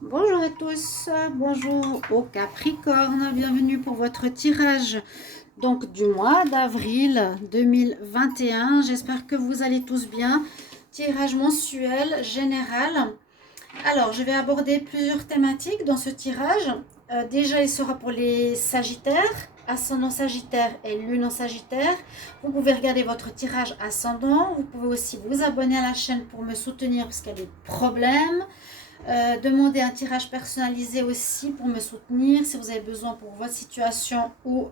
Bonjour à tous, bonjour aux Capricornes, bienvenue pour votre tirage donc du mois d'avril 2021. J'espère que vous allez tous bien. Tirage mensuel général. Alors, je vais aborder plusieurs thématiques dans ce tirage. Déjà, il sera pour les Sagittaires, ascendant Sagittaire et lune en Sagittaire. Vous pouvez regarder votre tirage ascendant. Vous pouvez aussi vous abonner à la chaîne pour me soutenir parce qu'il y a des problèmes. Demandez un tirage personnalisé aussi pour me soutenir si vous avez besoin pour votre situation ou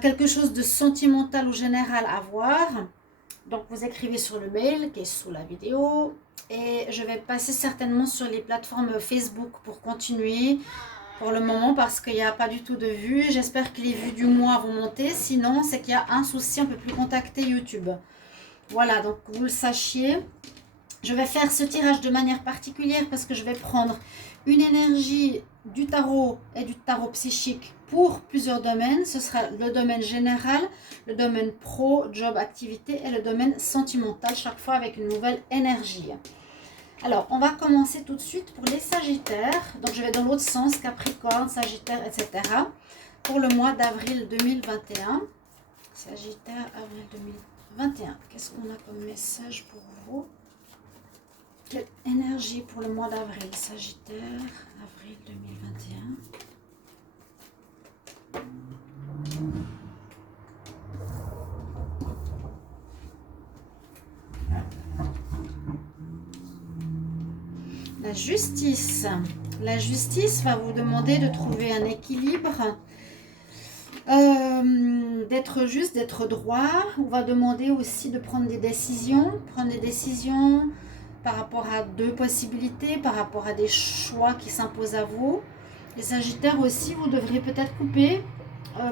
quelque chose de sentimental ou général à voir. Donc vous écrivez sur le mail qui est sous la vidéo et je vais passer certainement sur les plateformes Facebook pour continuer pour le moment parce qu'il n'y a pas du tout de vues. J'espère que les vues du mois vont monter, sinon c'est qu'il y a un souci, on ne peut plus contacter YouTube. Voilà, donc vous le sachiez. Je vais faire ce tirage de manière particulière parce que je vais prendre une énergie du tarot et du tarot psychique pour plusieurs domaines. Ce sera le domaine général, le domaine pro, job, activité et le domaine sentimental, chaque fois avec une nouvelle énergie. Alors, on va commencer tout de suite pour les Sagittaires. Donc, je vais dans l'autre sens, Capricorne, Sagittaire, etc. Pour le mois d'avril 2021. Sagittaire, avril 2021. Qu'est-ce qu'on a comme message pour vous? Quelle énergie pour le mois d'avril, Sagittaire, avril 2021. La justice. La justice va vous demander de trouver un équilibre, d'être juste, d'être droit. On va demander aussi de prendre des décisions, par rapport à deux possibilités, par rapport à des choix qui s'imposent à vous. Les Sagittaires aussi, vous devrez peut-être couper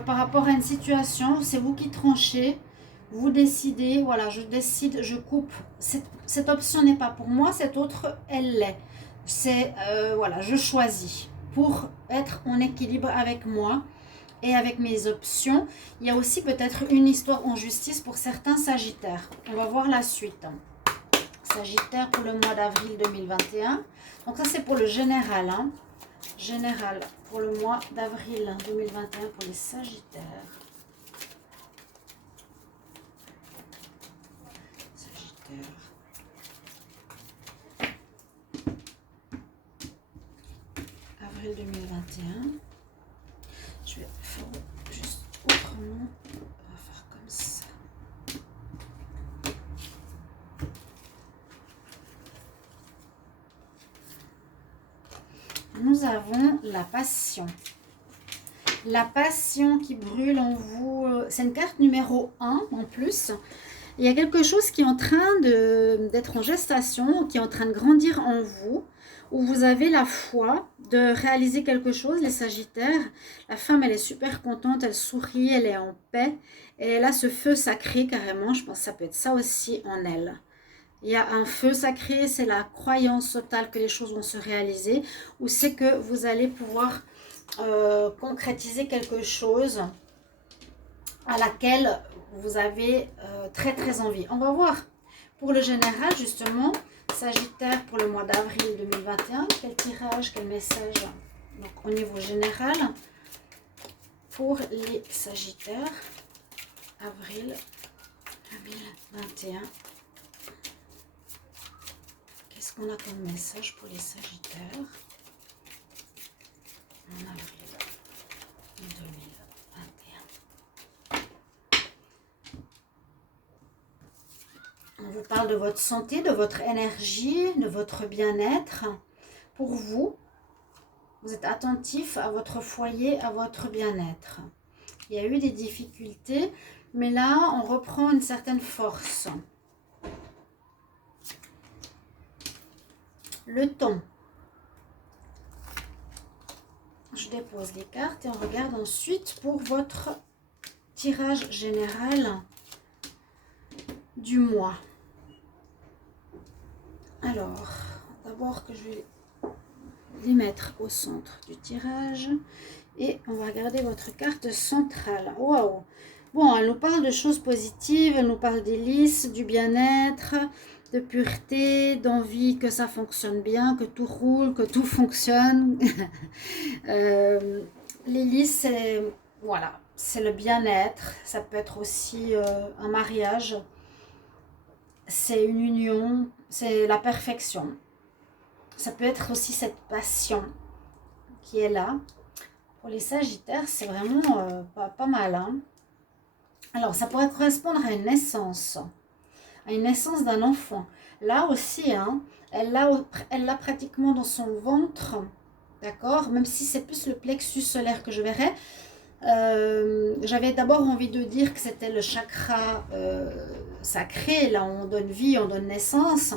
par rapport à une situation. C'est vous qui tranchez, vous décidez, voilà, je décide, je coupe. Cette option n'est pas pour moi, cette autre, elle l'est. C'est, voilà, je choisis pour être en équilibre avec moi et avec mes options. Il y a aussi peut-être une histoire en justice pour certains Sagittaires. On va voir la suite. Sagittaire pour le mois d'avril 2021. Donc ça c'est pour le général. Général pour le mois d'avril 2021 pour les Sagittaires. Sagittaire. Avril 2021. Je vais faire juste autrement. On va faire comme ça. Nous avons la passion. La passion qui brûle en vous. C'est une carte numéro 1 en plus. Il y a quelque chose qui est en train d'être en gestation, qui est en train de grandir en vous, où vous avez la foi de réaliser quelque chose, les Sagittaires. La femme, elle est super contente, elle sourit, elle est en paix. Et elle a ce feu sacré carrément, je pense que ça peut être ça aussi en elle. Il y a un feu sacré, c'est la croyance totale que les choses vont se réaliser, ou c'est que vous allez pouvoir concrétiser quelque chose à laquelle vous avez très très envie. On va voir pour le général justement, Sagittaire pour le mois d'avril 2021, quel tirage, quel message donc au niveau général pour les Sagittaires, avril 2021. Qu'est-ce qu'on a comme message pour les Sagittaires en avril 2021? On vous parle de votre santé, de votre énergie, de votre bien-être. Pour vous, vous êtes attentif à votre foyer, à votre bien-être. Il y a eu des difficultés, mais là, on reprend une certaine force. Le temps. Je dépose les cartes et on regarde ensuite pour votre tirage général du mois. Alors, d'abord que je vais les mettre au centre du tirage et on va regarder votre carte centrale. Waouh! Bon, elle nous parle de choses positives, elle nous parle des lys, du bien-être, de pureté, d'envie que ça fonctionne bien, que tout roule, que tout fonctionne. Lily, c'est voilà, c'est le bien-être. Ça peut être aussi un mariage. C'est une union, c'est la perfection. Ça peut être aussi cette passion qui est là. Pour les Sagittaires, c'est vraiment pas mal, hein. Alors, ça pourrait correspondre à une naissance d'un enfant. Là aussi, hein, elle l'a pratiquement dans son ventre, d'accord? Même si c'est plus le plexus solaire que je verrais. J'avais d'abord envie de dire que c'était le chakra sacré, là où on donne vie, on donne naissance.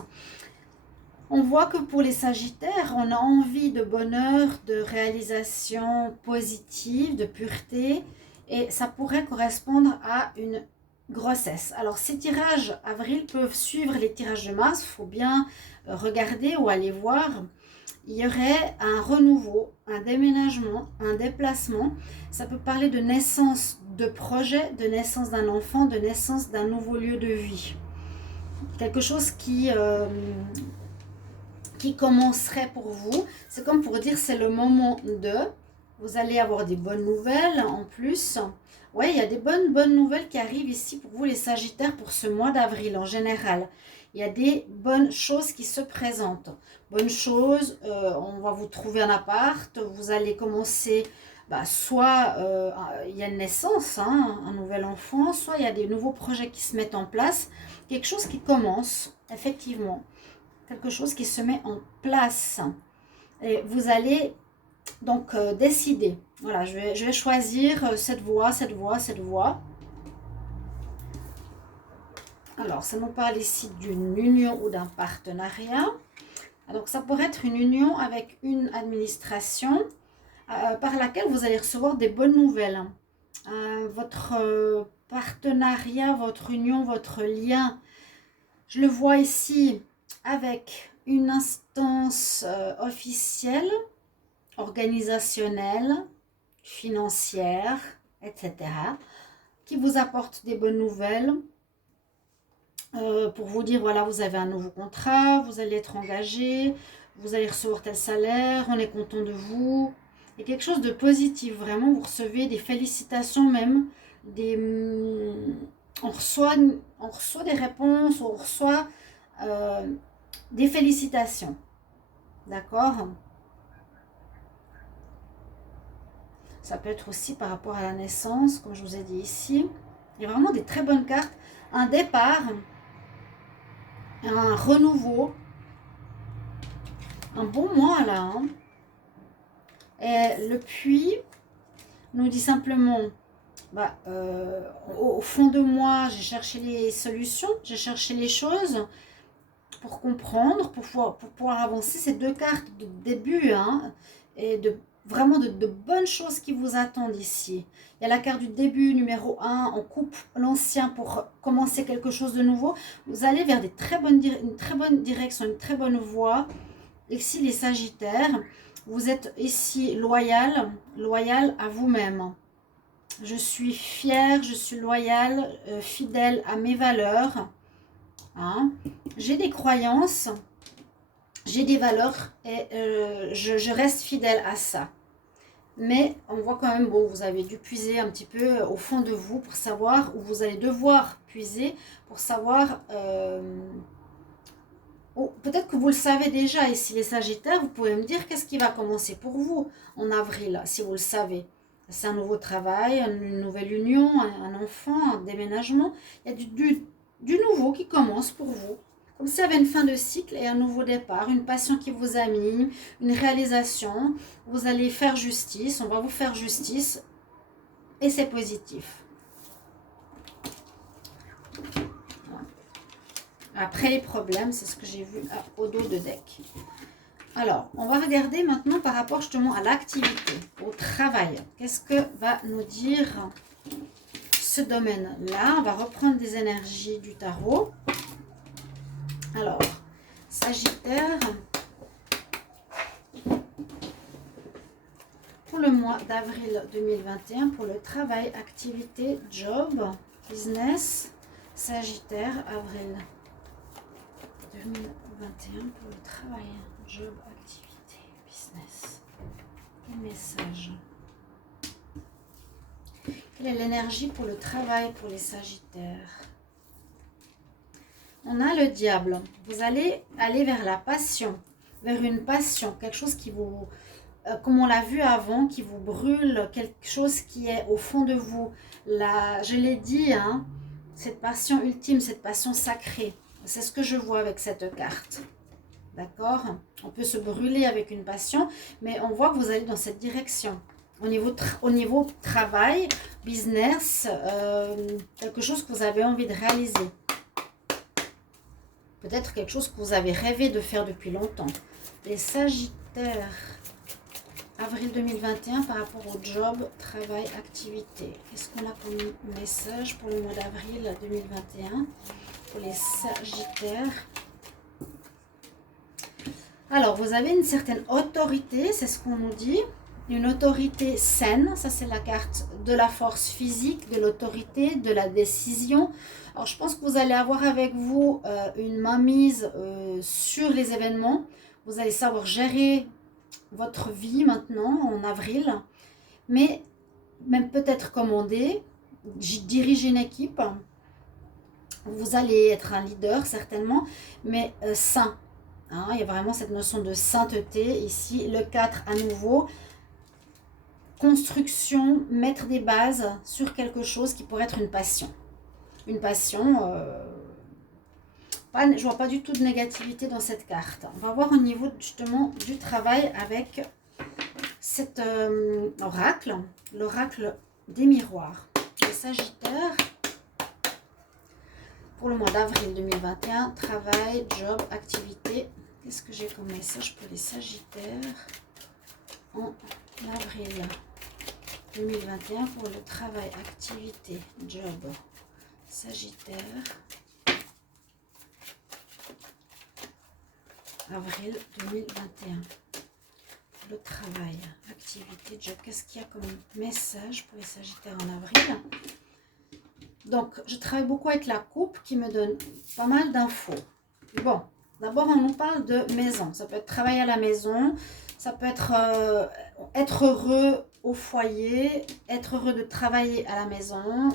On voit que pour les Sagittaires, on a envie de bonheur, de réalisation positive, de pureté, et ça pourrait correspondre à une grossesse. Alors ces tirages avril peuvent suivre les tirages de mars, il faut bien regarder ou aller voir. Il y aurait un renouveau, un déménagement, un déplacement. Ça peut parler de naissance de projet, de naissance d'un enfant, de naissance d'un nouveau lieu de vie. Quelque chose qui commencerait pour vous. C'est comme pour dire c'est le moment de. Vous allez avoir des bonnes nouvelles en plus. Ouais, il y a des bonnes nouvelles qui arrivent ici pour vous les Sagittaires pour ce mois d'avril en général. Il y a des bonnes choses qui se présentent. Bonnes choses, on va vous trouver un appart, vous allez commencer, soit il y a une naissance, hein, un nouvel enfant, soit il y a des nouveaux projets qui se mettent en place. Quelque chose qui commence, effectivement. Quelque chose qui se met en place. Et vous allez donc décider. Voilà, je vais choisir cette voie, cette voie, cette voie. Alors, ça nous parle ici d'une union ou d'un partenariat. Donc, ça pourrait être une union avec une administration par laquelle vous allez recevoir des bonnes nouvelles. Votre partenariat, votre union, votre lien, je le vois ici avec une instance officielle, organisationnelle, financière, etc., qui vous apporte des bonnes nouvelles pour vous dire, voilà, vous avez un nouveau contrat, vous allez être engagé, vous allez recevoir tel salaire, on est content de vous. Et quelque chose de positif, vraiment, vous recevez des félicitations même, on reçoit des réponses, on reçoit des félicitations. D'accord? Ça peut être aussi par rapport à la naissance, comme je vous ai dit ici. Il y a vraiment des très bonnes cartes. Un départ, un renouveau, un bon mois là. Hein. Et le puits nous dit simplement, au fond de moi, j'ai cherché les solutions, j'ai cherché les choses pour comprendre, pour pouvoir avancer. Ces deux cartes de début, hein, et vraiment de bonnes choses qui vous attendent ici. Il y a la carte du début, numéro 1, on coupe l'ancien pour commencer quelque chose de nouveau. Vous allez vers une très bonne direction, une très bonne voie. Ici, les Sagittaires, vous êtes ici loyal à vous-même. Je suis fière, je suis loyale, fidèle à mes valeurs. Hein. J'ai des croyances, j'ai des valeurs et je reste fidèle à ça. Mais on voit quand même, bon, vous avez dû puiser un petit peu au fond de vous pour savoir, ou vous allez devoir puiser pour savoir, peut-être que vous le savez déjà ici les Sagittaires, vous pouvez me dire qu'est-ce qui va commencer pour vous en avril, si vous le savez. C'est un nouveau travail, une nouvelle union, un enfant, un déménagement. Il y a du nouveau qui commence pour vous. Comme s'il y avait une fin de cycle et un nouveau départ, une passion qui vous anime, une réalisation. Vous allez faire justice, on va vous faire justice et c'est positif. Voilà. Après les problèmes, c'est ce que j'ai vu au dos de deck. Alors, on va regarder maintenant par rapport justement à l'activité, au travail. Qu'est-ce que va nous dire ce domaine-là? On va reprendre des énergies du tarot. Alors, Sagittaire, pour le mois d'avril 2021, pour le travail, activité, job, business, Sagittaire, avril 2021 pour le travail, job, activité, business. Quel message? Quelle est l'énergie pour le travail pour les Sagittaires? On a le diable. Vous allez aller vers la passion, vers une passion, quelque chose qui vous, comme on l'a vu avant, qui vous brûle, quelque chose qui est au fond de vous. Je l'ai dit, hein, cette passion ultime, cette passion sacrée. C'est ce que je vois avec cette carte. D'accord? On peut se brûler avec une passion, mais on voit que vous allez dans cette direction. Au niveau travail, business, quelque chose que vous avez envie de réaliser. Peut-être quelque chose que vous avez rêvé de faire depuis longtemps. Les Sagittaires, avril 2021 par rapport au job, travail, activité. Qu'est-ce qu'on a comme message pour le mois d'avril 2021 pour les Sagittaires? Alors, vous avez une certaine autorité, c'est ce qu'on nous dit. Une autorité saine, ça c'est la carte de la force physique, de l'autorité, de la décision. Alors je pense que vous allez avoir avec vous une mainmise sur les événements. Vous allez savoir gérer votre vie maintenant en avril, mais même peut-être commander, diriger une équipe. Vous allez être un leader certainement, mais sain. Hein, il y a vraiment cette notion de sainteté ici. Le 4 à nouveau. Construction, mettre des bases sur quelque chose qui pourrait être une passion. Une passion, je ne vois pas du tout de négativité dans cette carte. On va voir au niveau justement du travail avec cet oracle, l'oracle des miroirs. Les Sagittaires, pour le mois d'avril 2021, travail, job, activité. Qu'est-ce que j'ai comme message pour les Sagittaires en avril 2021 pour le travail, activité, job, Sagittaire, avril 2021, le travail, activité, job. Qu'est-ce qu'il y a comme message pour les Sagittaires en avril? Donc, je travaille beaucoup avec la coupe qui me donne pas mal d'infos. Bon, d'abord, on nous parle de maison. Ça peut être travail à la maison, ça peut être être heureux au foyer, être heureux de travailler à la maison.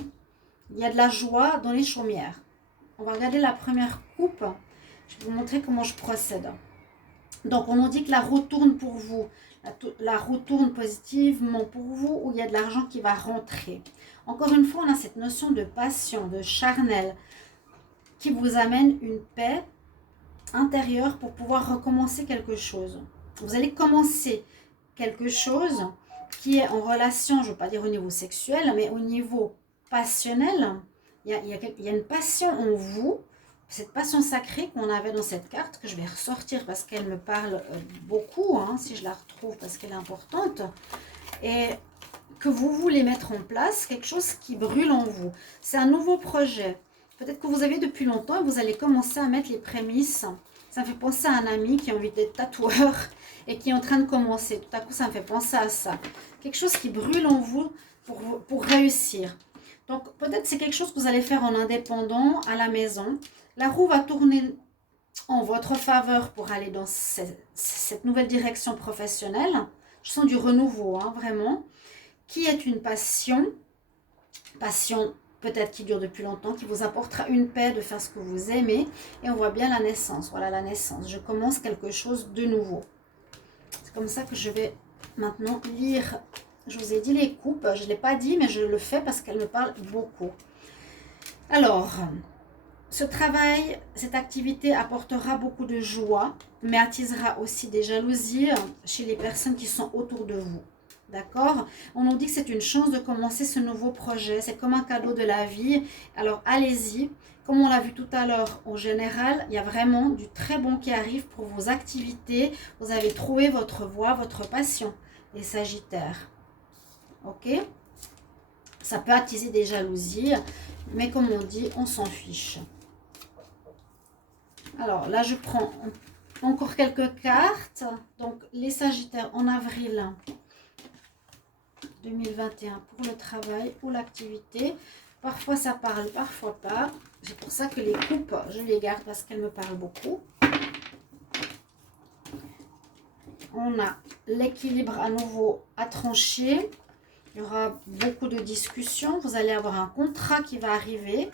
Il y a de la joie dans les chaumières. On va regarder la première coupe. Je vais vous montrer comment je procède. Donc, on nous dit que la roue tourne pour vous. La roue tourne positivement pour vous, où il y a de l'argent qui va rentrer. Encore une fois, on a cette notion de passion, de charnel, qui vous amène une paix intérieure pour pouvoir recommencer quelque chose. Vous allez commencer quelque chose qui est en relation, je ne veux pas dire au niveau sexuel, mais au niveau passionnel. Il y a une passion en vous, cette passion sacrée qu'on avait dans cette carte, que je vais ressortir parce qu'elle me parle beaucoup, hein, si je la retrouve parce qu'elle est importante, et que vous voulez mettre en place quelque chose qui brûle en vous. C'est un nouveau projet. Peut-être que vous avez depuis longtemps et vous allez commencer à mettre les prémices. Ça me fait penser à un ami qui a envie d'être tatoueur et qui est en train de commencer. Tout à coup, ça me fait penser à ça. Quelque chose qui brûle en vous pour réussir. Donc, peut-être c'est quelque chose que vous allez faire en indépendant à la maison. La roue va tourner en votre faveur pour aller dans cette nouvelle direction professionnelle. Je sens du renouveau, hein, vraiment. Qui est une passion peut-être qui dure depuis longtemps, qui vous apportera une paix de faire ce que vous aimez. Et on voit bien la naissance. Voilà la naissance. Je commence quelque chose de nouveau. C'est comme ça que je vais maintenant lire. Je vous ai dit les coupes. Je ne l'ai pas dit, mais je le fais parce qu'elle me parle beaucoup. Alors, ce travail, cette activité apportera beaucoup de joie, mais attisera aussi des jalousies chez les personnes qui sont autour de vous. D'accord? On nous dit que c'est une chance de commencer ce nouveau projet. C'est comme un cadeau de la vie. Alors, allez-y. Comme on l'a vu tout à l'heure, en général, il y a vraiment du très bon qui arrive pour vos activités. Vous avez trouvé votre voie, votre passion, les Sagittaires. Ok? Ça peut attiser des jalousies, mais comme on dit, on s'en fiche. Alors, là, je prends encore quelques cartes. Donc, les Sagittaires en avril 2021 pour le travail ou l'activité. Parfois ça parle, parfois pas. C'est pour ça que les coupes, je les garde parce qu'elles me parlent beaucoup. On a l'équilibre à nouveau à trancher. Il y aura beaucoup de discussions. Vous allez avoir un contrat qui va arriver,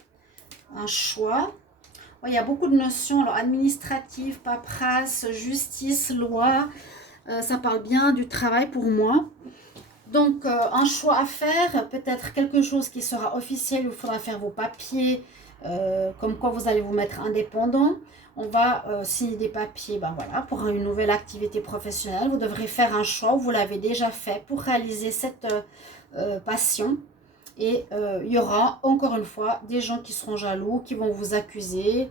un choix. Il y a beaucoup de notions alors, administratives, paperasse, justice, loi. Ça parle bien du travail pour moi. Donc, un choix à faire, peut-être quelque chose qui sera officiel, où il faudra faire vos papiers, comme quoi vous allez vous mettre indépendant. On va signer des papiers voilà, pour une nouvelle activité professionnelle. Vous devrez faire un choix, vous l'avez déjà fait pour réaliser cette passion. Et il y aura encore une fois des gens qui seront jaloux, qui vont vous accuser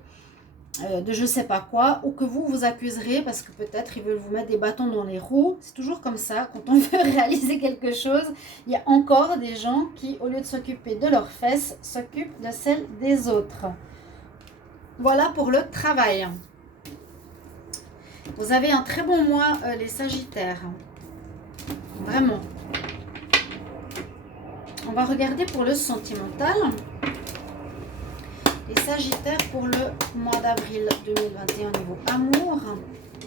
de je ne sais pas quoi, ou que vous vous accuserez parce que peut-être ils veulent vous mettre des bâtons dans les roues. C'est toujours comme ça, quand on veut réaliser quelque chose, il y a encore des gens qui, au lieu de s'occuper de leurs fesses, s'occupent de celles des autres. Voilà pour le travail. Vous avez un très bon mois, les Sagittaires. Vraiment. On va regarder pour le sentimental. Les Sagittaires pour le mois d'avril 2021 au niveau amour.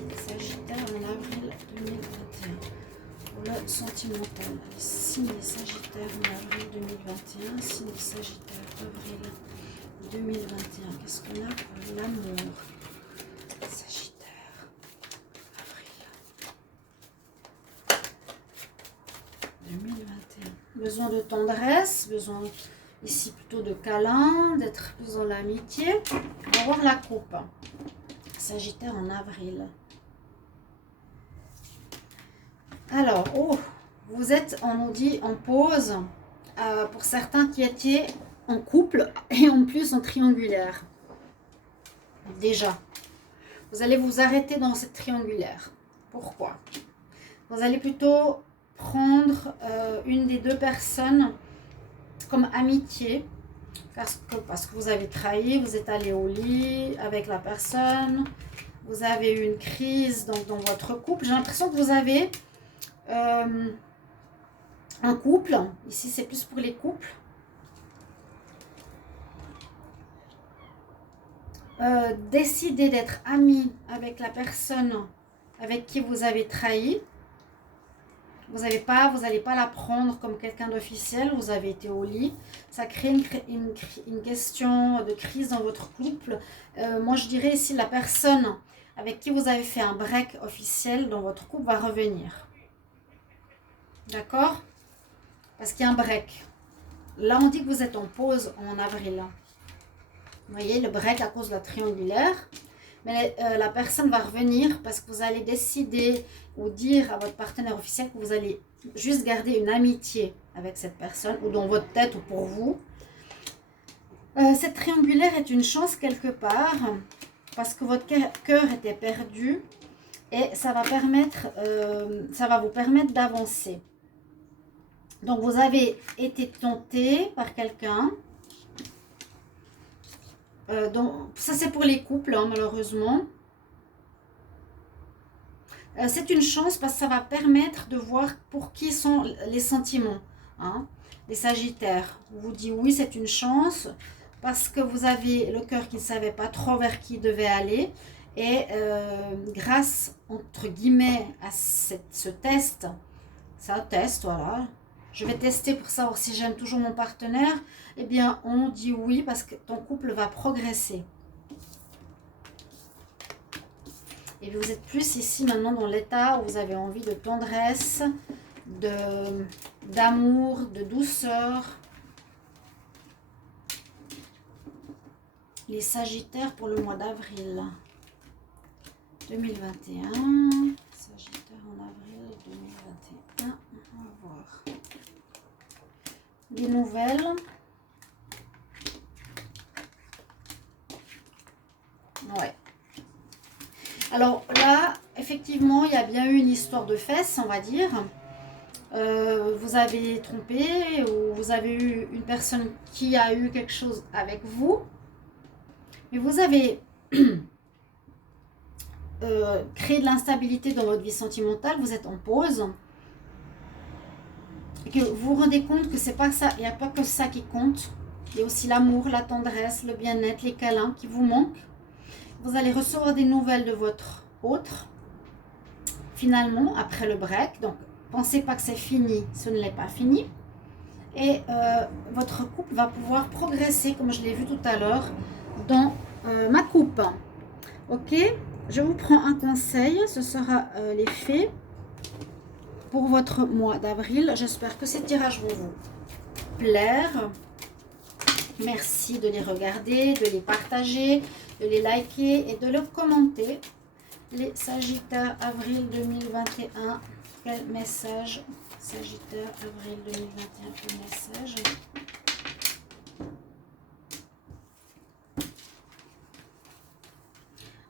Les Sagittaires en avril 2021. Pour le sentimental. Signe des Sagittaires en avril 2021. Signe des Sagittaires avril 2021. Qu'est-ce qu'on a pour l'amour? Sagittaire, avril 2021. Besoin de tendresse, besoin ici plutôt de câlin, d'être plus dans l'amitié. On va voir la coupe. Sagittaire en avril. Alors, vous êtes, on nous dit, en pause. Pour certains qui étaient en couple et en plus en triangulaire. Déjà, vous allez vous arrêter dans cette triangulaire. Pourquoi? Vous allez plutôt prendre une des deux personnes comme amitié, parce que vous avez trahi, vous êtes allé au lit avec la personne, vous avez eu une crise dans votre couple. J'ai l'impression que vous avez un couple, ici c'est plus pour les couples, décidez d'être ami avec la personne avec qui vous avez trahi. Vous n'allez pas la prendre comme quelqu'un d'officiel, vous avez été au lit. Ça crée une question de crise dans votre couple. Moi, je dirais ici, la personne avec qui vous avez fait un break officiel dans votre couple va revenir. D'accord? Parce qu'il y a un break. Là, on dit que vous êtes en pause en avril. Vous voyez, le break à cause de la triangulaire. Mais la personne va revenir parce que vous allez décider ou dire à votre partenaire officiel que vous allez juste garder une amitié avec cette personne ou dans votre tête ou pour vous. Cette triangulaire est une chance quelque part parce que votre cœur était perdu et ça va vous permettre d'avancer. Donc vous avez été tenté par quelqu'un. Donc, ça c'est pour les couples, hein, malheureusement. C'est une chance parce que ça va permettre de voir pour qui sont les sentiments. Hein. Les Sagittaires, vous dites oui, c'est une chance parce que vous avez le cœur qui ne savait pas trop vers qui il devait aller. Et grâce, entre guillemets, à ce test, c'est un test, voilà. Je vais tester pour savoir si j'aime toujours mon partenaire. Eh bien, on dit oui parce que ton couple va progresser. Et vous êtes plus ici maintenant dans l'état où vous avez envie de tendresse, d'amour, de douceur. Les Sagittaires pour le mois d'avril 2021. Sagittaire en avril 2021. On va voir. Des nouvelles. Ouais. Alors là, effectivement, il y a bien eu une histoire de fesses, on va dire. Vous avez trompé ou vous avez eu une personne qui a eu quelque chose avec vous. Mais vous avez créé de l'instabilité dans votre vie sentimentale. Vous êtes en pause. Et que vous vous rendez compte que c'est pas ça, il n'y a pas que ça qui compte. et aussi l'amour, la tendresse, le bien-être, les câlins qui vous manquent. Vous allez recevoir des nouvelles de votre autre, finalement, après le break. Donc, pensez pas que c'est fini, ce ne l'est pas fini. Et votre couple va pouvoir progresser, comme je l'ai vu tout à l'heure, dans ma coupe. Ok, je vous prends un conseil, ce sera les faits pour votre mois d'avril. J'espère que ces tirages vont vous plaire. Merci de les regarder, de les partager, de les liker et de le commenter. Les Sagittaires, avril 2021, quel message? Sagittaire, avril 2021, quel message?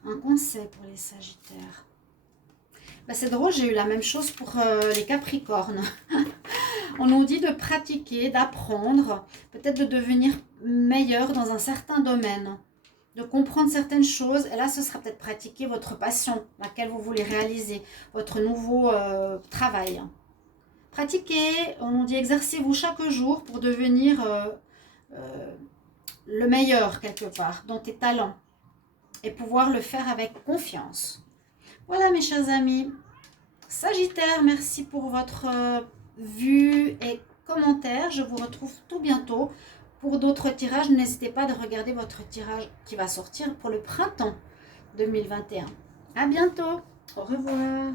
Un conseil pour les Sagittaires. Ben, c'est drôle, j'ai eu la même chose pour les Capricornes. On nous dit de pratiquer, d'apprendre, peut-être de devenir meilleur dans un certain domaine, de comprendre certaines choses. Et là, ce sera peut-être pratiquer votre passion, laquelle vous voulez réaliser, votre nouveau travail. Pratiquez, on nous dit exercez-vous chaque jour pour devenir le meilleur quelque part dans tes talents et pouvoir le faire avec confiance. Voilà mes chers amis. Sagittaire, merci pour votre vue et commentaires. Je vous retrouve tout bientôt pour d'autres tirages. N'hésitez pas à regarder votre tirage qui va sortir pour le printemps 2021. À bientôt. Au revoir.